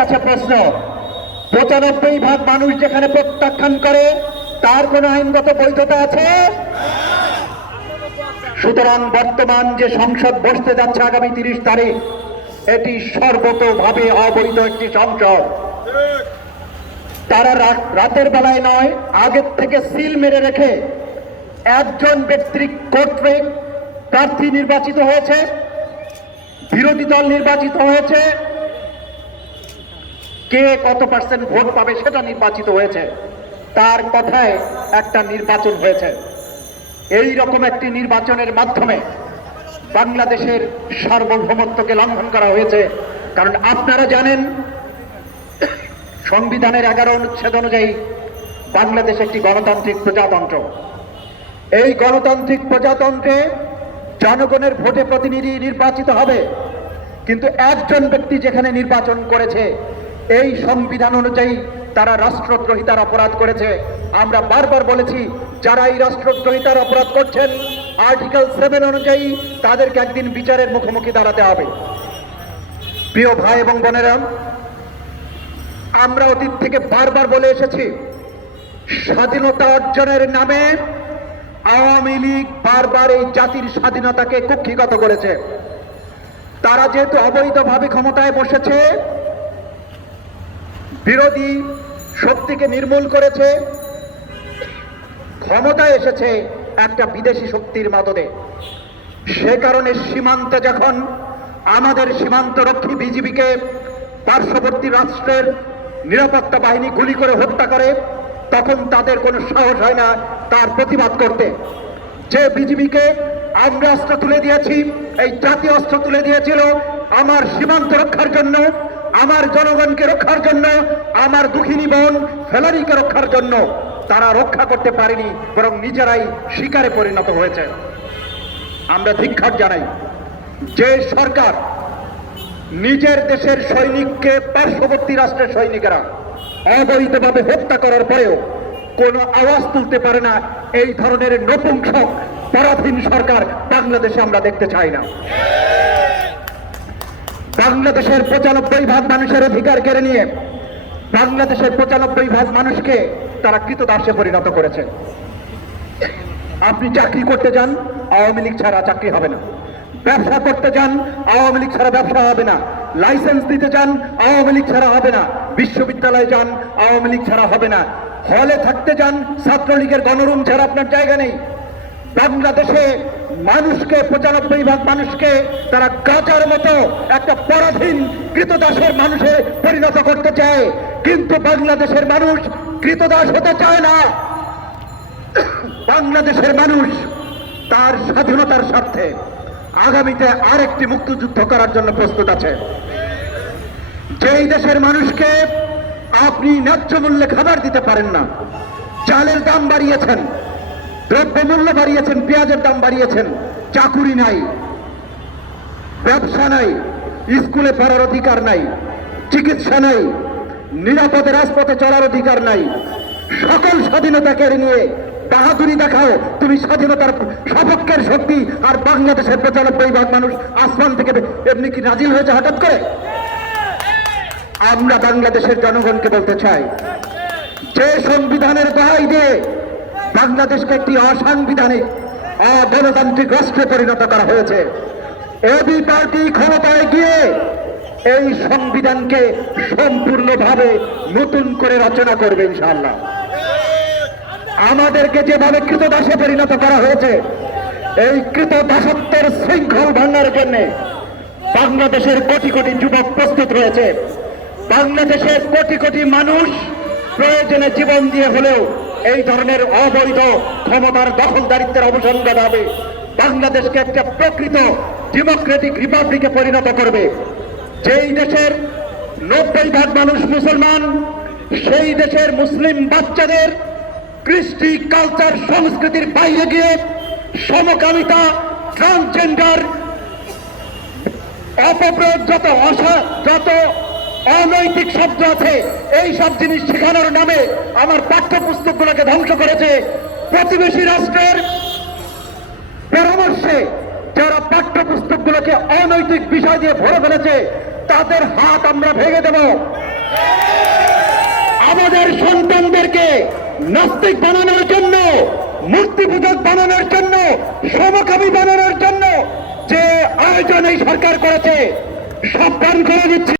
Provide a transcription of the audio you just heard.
কাছে প্রশ্ন, ৯৫% মানুষ যেখানে প্রত্যাখ্যান করে তার কোন আইনগত বৈধতা আছে? সুতরাং বর্তমান যে সংসদ বসতে যাচ্ছে আগামী ৩০ তারিখ, এটি সর্বতোভাবে অবৈধ একটি সংসদ। তারা রাতের বেলায় নয়, আগের থেকে সিল মেরে রেখে একজন ব্যক্তি কর্তৃক প্রার্থী নির্বাচিত হয়েছে, বিরোধী দল নির্বাচিত হয়েছে, কে কত পার্সেন্ট ভোট পাবে সেটা নির্বাচিত হয়েছে, তার কথায় একটা নির্বাচন হয়েছে। এই রকম একটি নির্বাচনের মাধ্যমে বাংলাদেশের সার্বভৌমত্বকে লঙ্ঘন করা হয়েছে। কারণ আপনারা জানেন, সংবিধানের 11 অনুচ্ছেদ অনুযায়ী বাংলাদেশ একটি গণতান্ত্রিক প্রজাতন্ত্র। এই গণতান্ত্রিক প্রজাতন্ত্রে জনগণের ভোটে প্রতিনিধি নির্বাচিত হবে, কিন্তু একজন ব্যক্তি যেখানে নির্বাচন করেছে, এই সংবিধান অনুযায়ী তারা রাষ্ট্রদ্রোহিতার অপরাধ করেছে। আমরা বারবার বলেছি, যারা এই রাষ্ট্রদ্রোহিতার অপরাধ করছেন, আর্টিকেল 7 অনুযায়ী তাদেরকে একদিন বিচারের মুখোমুখি দাঁড়াতে হবে। প্রিয় ভাই এবং বোনেরা, আমরা অতীত থেকে বারবার বলে এসেছি, স্বাধীনতা অর্জনের নামে আওয়ামী লীগ বারবার এই জাতির স্বাধীনতাকে কুক্ষিগত করেছে। তারা যেহেতু অবৈধভাবে ক্ষমতায় বসেছে, বিরোধী শক্তিকে নির্মূল করেছে, ক্ষমতায় এসেছে একটা বিদেশি শক্তির মাধ্যমে। সে কারণে সীমান্তে যখন আমাদের সীমান্তরক্ষী বিজিবিকে পার্শ্ববর্তী রাষ্ট্রের নিরাপত্তা বাহিনী গুলি করে হত্যা করে, তখন তাদের কোনো সাহস হয় না তার প্রতিবাদ করতে। যে বিজিবিকে আমরা অস্ত্র তুলে দিয়েছি, এই জাতীয় অস্ত্র তুলে দিয়েছিল আমার সীমান্ত রক্ষার জন্য, আমার জনগণকে রক্ষার জন্য, আমার দুঃখিনী বোন ফেলারিকে রক্ষার জন্য। তারা রক্ষা করতে পারেনি, বরং নিজেরাই শিকারে পরিণত হয়েছে। আমরা ধিক্কার জানাই যে সরকার নিজের দেশের সৈনিককে পার্শ্ববর্তী রাষ্ট্রের সৈনিকেরা অবৈধভাবে হত্যা করার পরেও কোনো আওয়াজ তুলতে পারে না। এই ধরনের নপুংসক পরাধীন সরকার বাংলাদেশে আমরা দেখতে চাই না। বাংলাদেশের ৯৫% মানুষের অধিকার কেড়ে নিয়ে বাংলাদেশের ৯৫% মানুষকে তারা কৃতদাসে পরিণত করেছে। আপনি চাকরি করতে যান, আওয়ামী লীগ ছাড়া চাকরি হবে না। ব্যবসা করতে যান, আওয়ামী লীগ ছাড়া ব্যবসা হবে না। লাইসেন্স দিতে যান, আওয়ামী লীগ ছাড়া হবে না। বিশ্ববিদ্যালয়ে যান, আওয়ামী লীগ ছাড়া হবে না। হলে থাকতে যান, ছাত্রলীগের গণরুম ছাড়া আপনার জায়গা নেই। বাংলাদেশে মানুষকে ৯৫% মানুষকে তারা গাজার মতো একটা পরাধীন কৃতদাসের মানুষে পরিণত করতে চায়, কিন্তু বাংলাদেশের মানুষ কৃতদাস হতে চায় না। বাংলাদেশের মানুষ তার স্বাধীনতার স্বার্থে আগামীতে আরেকটি মুক্তিযুদ্ধ করার জন্য প্রস্তুত আছে। যেই দেশের মানুষকে আপনি ন্যায্য মূল্যে খাবার দিতে পারেন না, চালের দাম বাড়িয়েছেন, দ্রব্যমূল্য বাড়িয়েছেন, পেঁয়াজের দাম বাড়িয়েছেন, চাকুরি নাই, ব্যবসা নাই, স্কুলে পড়ার অধিকার নাই, চিকিৎসা নাই, নিরাপদে রাজপথে চলার অধিকার নাই, সকল স্বাধীনতা কেড়ে নিয়ে বাহাদুরি দেখাও তুমি স্বাধীনতার সপক্ষের শক্তি, আর বাংলাদেশের ৯৫% মানুষ আসমান থেকে এমনি কি নাজিল হয়েছে হঠাৎ করে? আমরা বাংলাদেশের জনগণকে বলতে চাই, যে সংবিধানের দোহাই দিয়ে বাংলাদেশকে একটি অসাংবিধানিক অগণতান্ত্রিক রাষ্ট্রে পরিণত করা হয়েছে, এবি পার্টি ক্ষমতায় গিয়ে এই সংবিধানকে সম্পূর্ণভাবে নতুন করে রচনা করবে ইনশাআল্লাহ। আমাদেরকে যেভাবে কৃতদাসে পরিণত করা হয়েছে, এই কৃতদাসত্বের শৃঙ্খল ভাঙার জন্য বাংলাদেশের কোটি কোটি যুবক প্রস্তুত রয়েছে। বাংলাদেশের কোটি কোটি মানুষ প্রয়োজনে জীবন দিয়ে হলেও এই ধরনের অবৈধ ক্ষমতার দখলদারিত্বের অবসান ঘটাবে, বাংলাদেশকে একটা প্রকৃত ডেমোক্রেটিক রিপাবলিকে পরিণত করবে। যেই দেশের ৯০% মানুষ মুসলমান, সেই দেশের মুসলিম বাচ্চাদের কৃষ্টি কালচার সংস্কৃতির বাইরে গিয়ে সমকামিতা, ট্রান্সজেন্ডার, অপপ্রয়োগ, যত অনৈতিক শব্দ আছে, এই সব জিনিস শেখানোর নামে আমার পাঠ্যপুস্তকগুলোকে ধ্বংস করেছে। প্রতিবেশী রাষ্ট্রের পরামর্শে যারা পাঠ্যপুস্তকগুলোকে অনৈতিক বিষয় দিয়ে ভরে ফেলেছে, তাদের হাত আমরা ভেঙে দেব। আমাদের সন্তানদেরকে নাস্তিক বানানোর জন্য, মূর্তি পূজক বানানোর জন্য, সমকামী বানানোর জন্য যে আয়োজন এই সরকার করেছে, সাবধান করে দিচ্ছে।